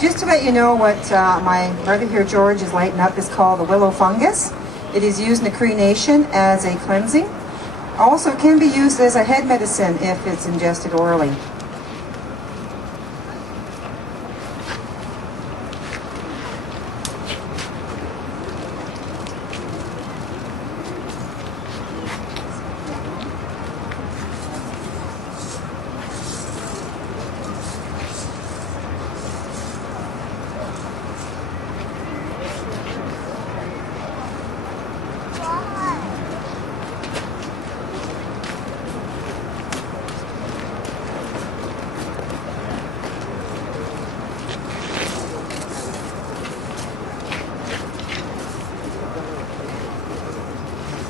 Just to let you know what my brother here, George, is lighting up is called the willow fungus. It is used in the Cree Nation as a cleansing. Also, it can be used as a head medicine if it's ingested orally.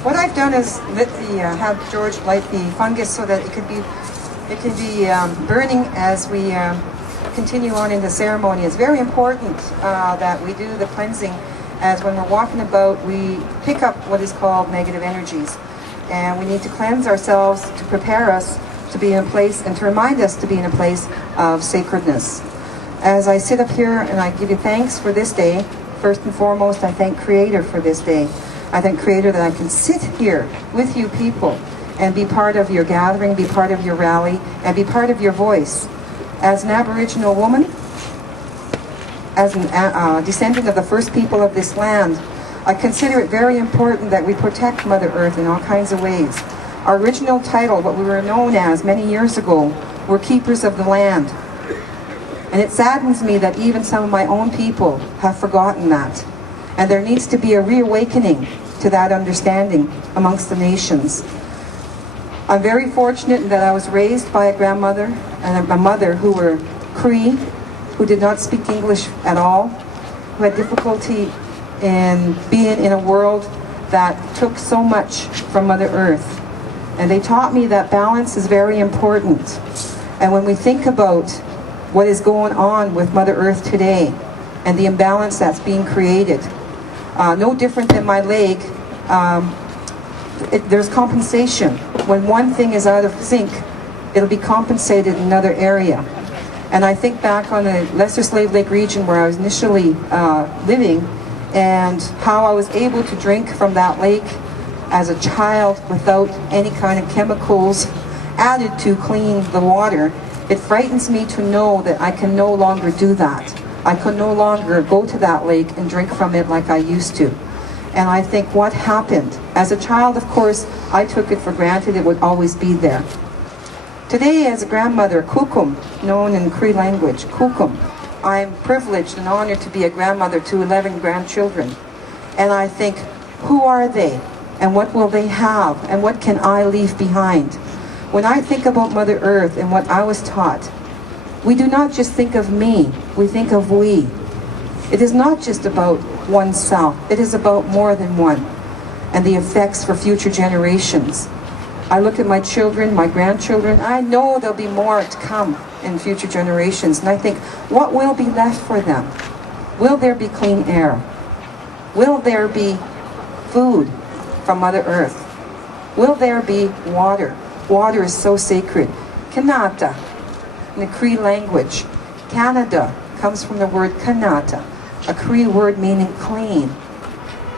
What I've done is have George light the fungus so that it can be burning as we continue on in the ceremony. It's very important that we do the cleansing, as when we're walking about, we pick up what is called negative energies, and we need to cleanse ourselves to prepare us to be in a place and to remind us to be in a place of sacredness. As I sit up here and I give you thanks for this day, first and foremost, I thank Creator for this day. I thank Creator that I can sit here with you people and be part of your gathering, be part of your rally, and be part of your voice. As an Aboriginal woman, as a descendant of the first people of this land, I consider it very important that we protect Mother Earth in all kinds of ways. Our original title, what we were known as many years ago, were keepers of the land. And it saddens me that even some of my own people have forgotten that. And there needs to be a reawakening to that understanding amongst the nations. I'm very fortunate that I was raised by a grandmother and a mother who were Cree, who did not speak English at all, who had difficulty in being in a world that took so much from Mother Earth. And they taught me that balance is very important. And when we think about what is going on with Mother Earth today and the imbalance that's being created, no different than my leg, there's compensation. When one thing is out of sync, it'll be compensated in another area. And I think back on the Lesser Slave Lake region where I was initially living, and how I was able to drink from that lake as a child without any kind of chemicals added to clean the water. It frightens me to know that I can no longer do that. I could no longer go to that lake and drink from it like I used to. And I think what happened, as a child, of course, I took it for granted it would always be there. Today, as a grandmother, kukum, known in Cree language, kukum, I'm privileged and honored to be a grandmother to 11 grandchildren. And I think, who are they? And what will they have? And what can I leave behind? When I think about Mother Earth and what I was taught, we do not just think of me, we think of we. It is not just about oneself, it is about more than one, and the effects for future generations. I look at my children, my grandchildren, I know there'll be more to come in future generations, and I think, what will be left for them? Will there be clean air? Will there be food from Mother Earth? Will there be water? Water is so sacred. Kanata, in the Cree language. Canada comes from the word kanata, a Cree word meaning clean.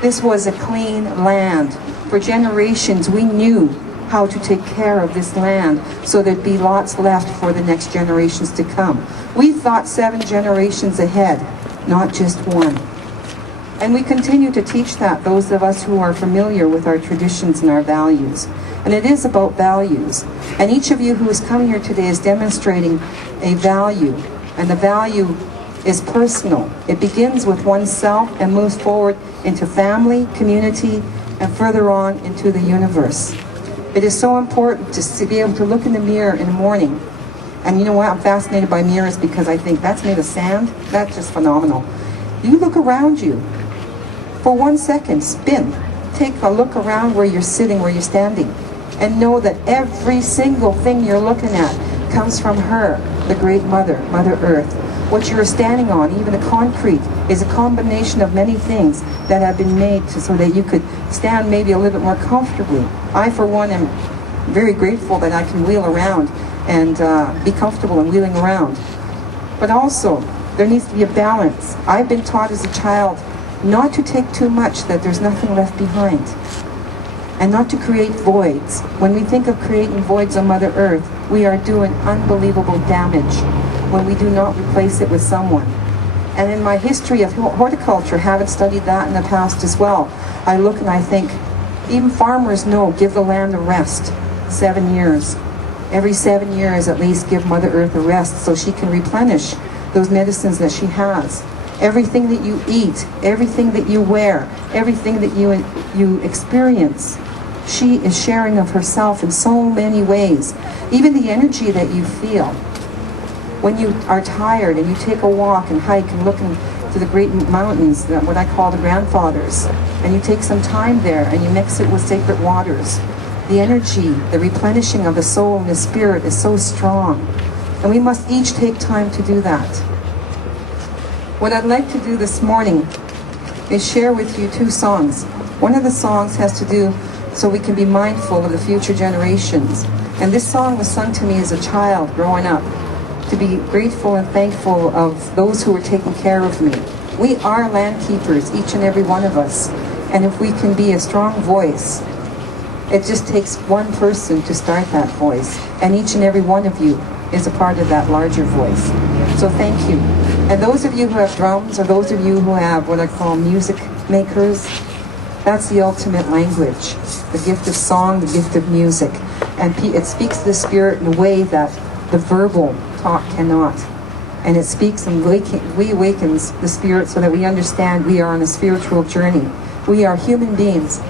This was a clean land. For generations, we knew how to take care of this land so there'd be lots left for the next generations to come. We thought 7 generations ahead, not just one. And we continue to teach that, those of us who are familiar with our traditions and our values. And it is about values. And each of you who is coming here today is demonstrating a value. And the value is personal. It begins with oneself and moves forward into family, community, and further on into the universe. It is so important to be able to look in the mirror in the morning. And you know what? I'm fascinated by mirrors because I think that's made of sand. That's just phenomenal. You look around you. For 1 second, spin. Take a look around where you're sitting, where you're standing, and know that every single thing you're looking at comes from her, the Great Mother, Mother Earth. What you're standing on, even the concrete, is a combination of many things that have been made so that you could stand maybe a little bit more comfortably. I, for one, am very grateful that I can wheel around and be comfortable in wheeling around. But also, There needs to be a balance. I've been taught as a child not to take too much, that there's nothing left behind. And not to create voids. When we think of creating voids on Mother Earth, we are doing unbelievable damage when we do not replace it with someone. And in my history of horticulture, having studied that in the past as well, I look and I think, even farmers know, give the land a rest. 7 years. Every 7 years at least, give Mother Earth a rest so she can replenish those medicines that she has. Everything that you eat, everything that you wear, everything that you experience, she is sharing of herself in so many ways. Even the energy that you feel. When you are tired and you take a walk and hike and look into the great mountains, what I call the grandfathers, and you take some time there and you mix it with sacred waters, the energy, the replenishing of the soul and the spirit is so strong. And we must each take time to do that. What I'd like to do this morning is share with you 2 songs. One of the songs has to do so we can be mindful of the future generations. And this song was sung to me as a child growing up, to be grateful and thankful of those who were taking care of me. We are land keepers, each and every one of us. And if we can be a strong voice, it just takes one person to start that voice. And each and every one of you is a part of that larger voice. So thank you. And those of you who have drums, or those of you who have what I call music makers, that's the ultimate language. The gift of song, the gift of music. And it speaks to the spirit in a way that the verbal talk cannot. And it speaks and awakens the spirit so that we understand we are on a spiritual journey. We are human beings.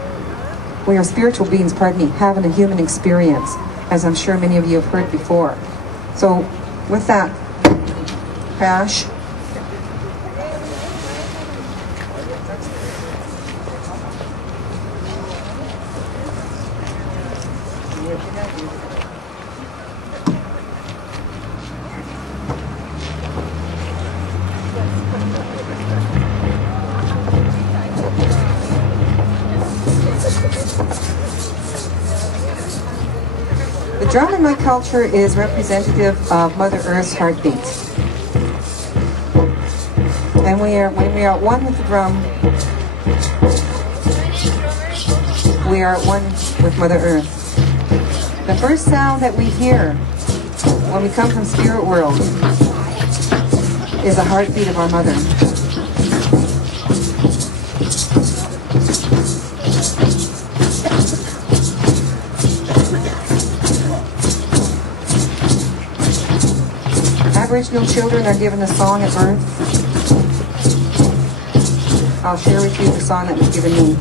We are spiritual beings, having a human experience, as I'm sure many of you have heard before. So, with that, Crash. The drum in my culture is representative of Mother Earth's heartbeat. And when we are at one with the drum, we are at one with Mother Earth. The first sound that we hear when we come from spirit world is the heartbeat of our mother. Aboriginal children are given a song at birth. I'll share with you the song that was given me.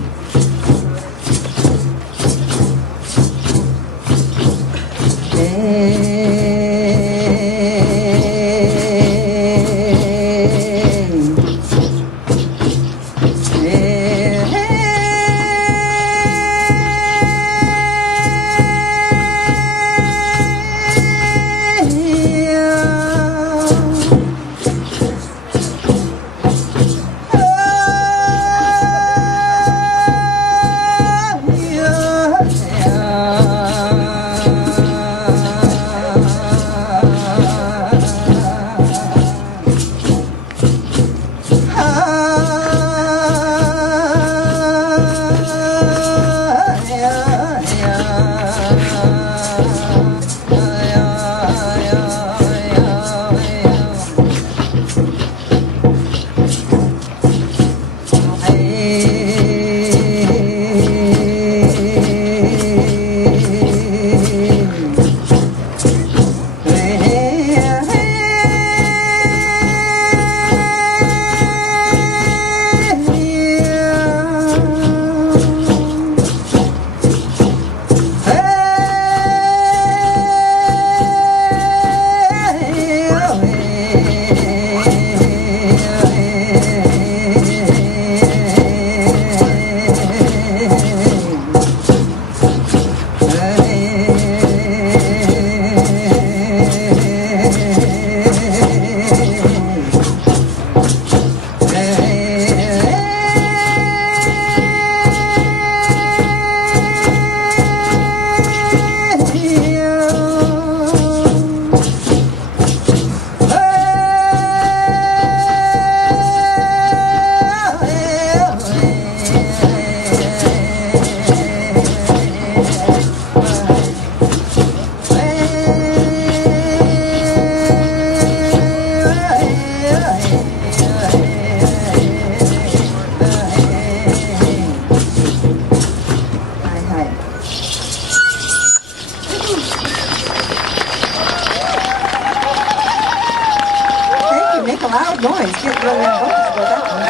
loud noise. Get really focused about that one.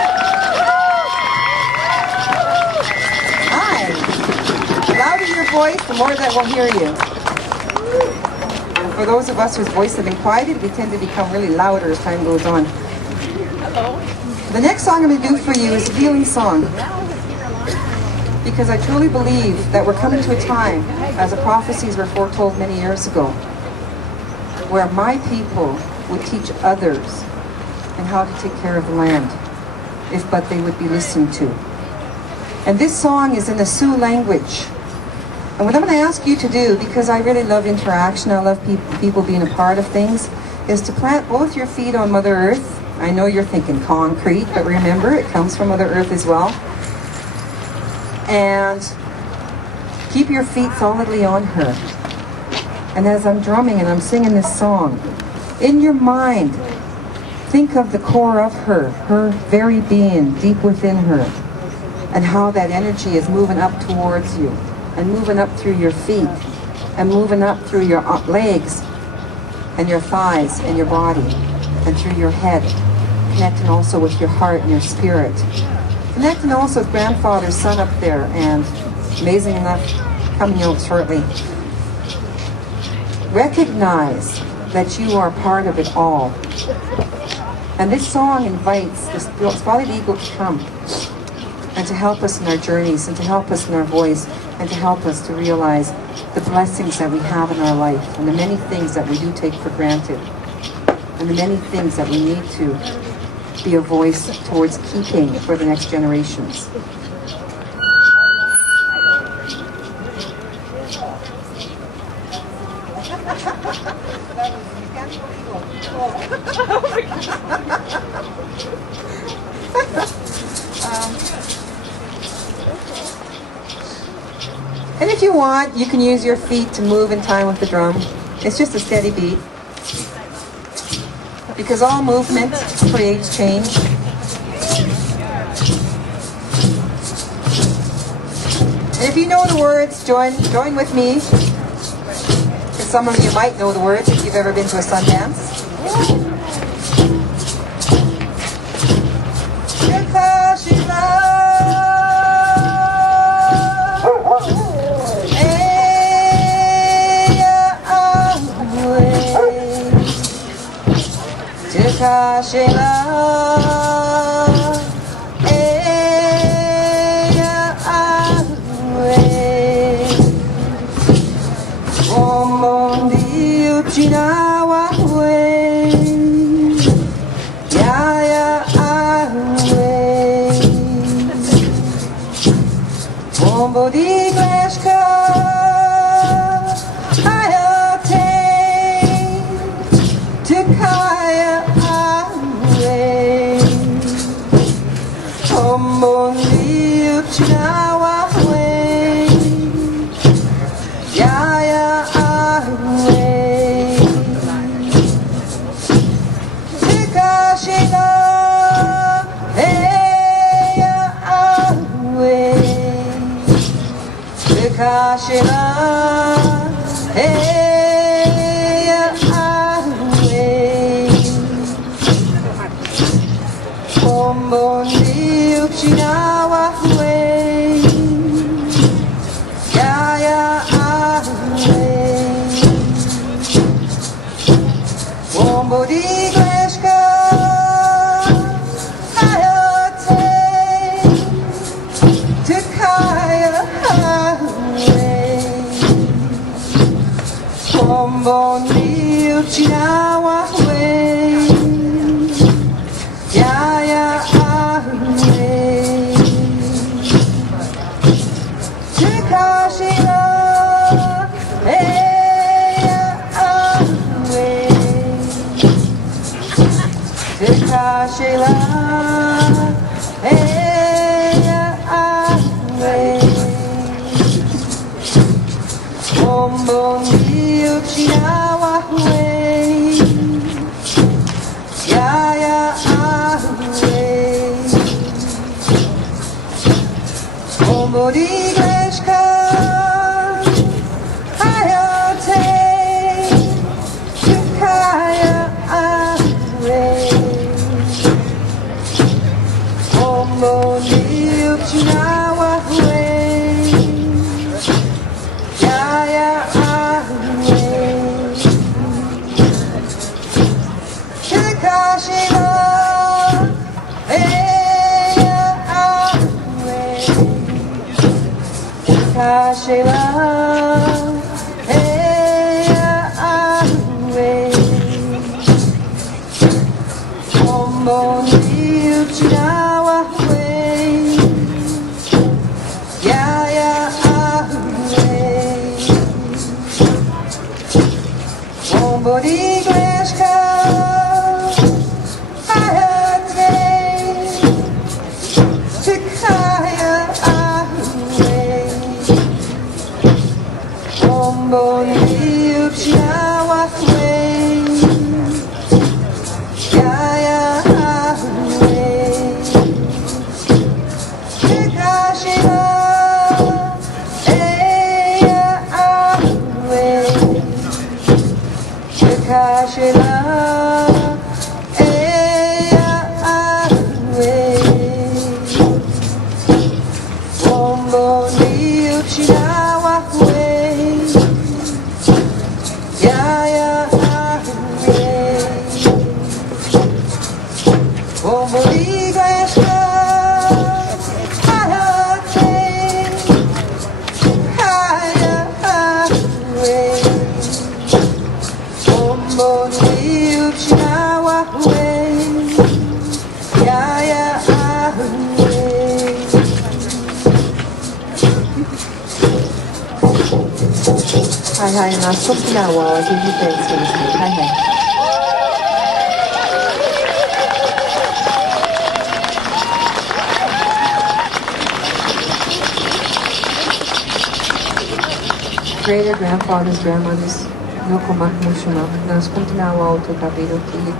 Hi. The louder your voice, the more that we'll hear you. And for those of us whose voices have been quieted, we tend to become really louder as time goes on. Hello. The next song I'm going to do for you is a healing song. Because I truly believe that we're coming to a time, as the prophecies were foretold many years ago, where my people would teach others and how to take care of the land, if but they would be listened to. And this song is in the Sioux language. And what I'm going to ask you to do, because I really love interaction, I love people being a part of things, is to plant both your feet on Mother Earth. I know you're thinking concrete, but remember, it comes from Mother Earth as well. And keep your feet solidly on her. And as I'm drumming and I'm singing this song, in your mind, think of the core of her very being deep within her, and how that energy is moving up towards you, and moving up through your feet, and moving up through your legs, and your thighs, and your body, and through your head, connecting also with your heart and your spirit. Connecting also with grandfather's son up there, and amazing enough, coming out shortly. Recognize that you are part of it all. And this song invites the spotted eagle to come and to help us in our journeys, and to help us in our voice, and to help us to realize the blessings that we have in our life, and the many things that we do take for granted, and the many things that we need to be a voice towards keeping for the next generations. And if you want, you can use your feet to move in time with the drum. It's just a steady beat. Because all movement creates change. And if you know the words, join with me. Because some of you might know the words if you've ever been to a sun dance. Kashila, eya awe, ombondi uchinawa we, yaya awe, ombondi gleshka, ayote, tukaya. Ombondi uchinawa we, yaya awe, tikashina, eya awe, tikashina, eya awe, ombondi uchinawa we, yaya awe, ombodi gleshka, ayote, tukaya awe, ombondi uchinawa we, yaya Kashila, eya awe, ombondi uchinawa we, yaya awe, ombodi gleshka, ayote, tukaya awe. Hi, and I'll come to now while I give you thanks for listening. Hi. Greater grandfathers, grandmothers, Yoko Makmushuma, nós continuamos a capítulo aqui,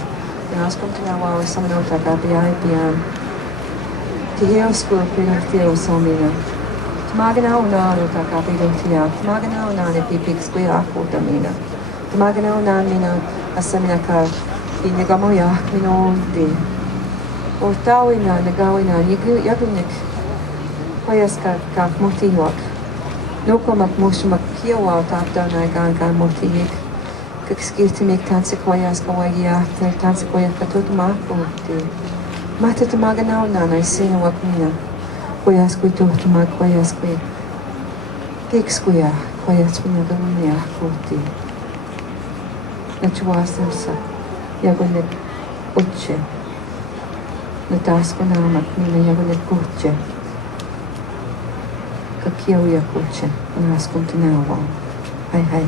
nós continuamos a samano takapi aipian, que eu escuto que eu sou minha. Magana una no takapilo tia, magana una ne pipik square mina. Magana una mina asamina ka inagamoya minonde. O tawina nagawina yagunik. Hoyaska ka motiwak. Noko mak mushumak kiwa tapda na gan motiyik. Kakskirti mek tansikoyaska waya, tansikoyaka tutumakuti. Mata magana una na sinawak mina. Koyaskui tuhtumak koyaskui kikskuya koyasmina gamia kuti nachuasamsa yagunet uche natasko namak mina yagunet kuche kakiyaw yakuche anaskum tinawa hai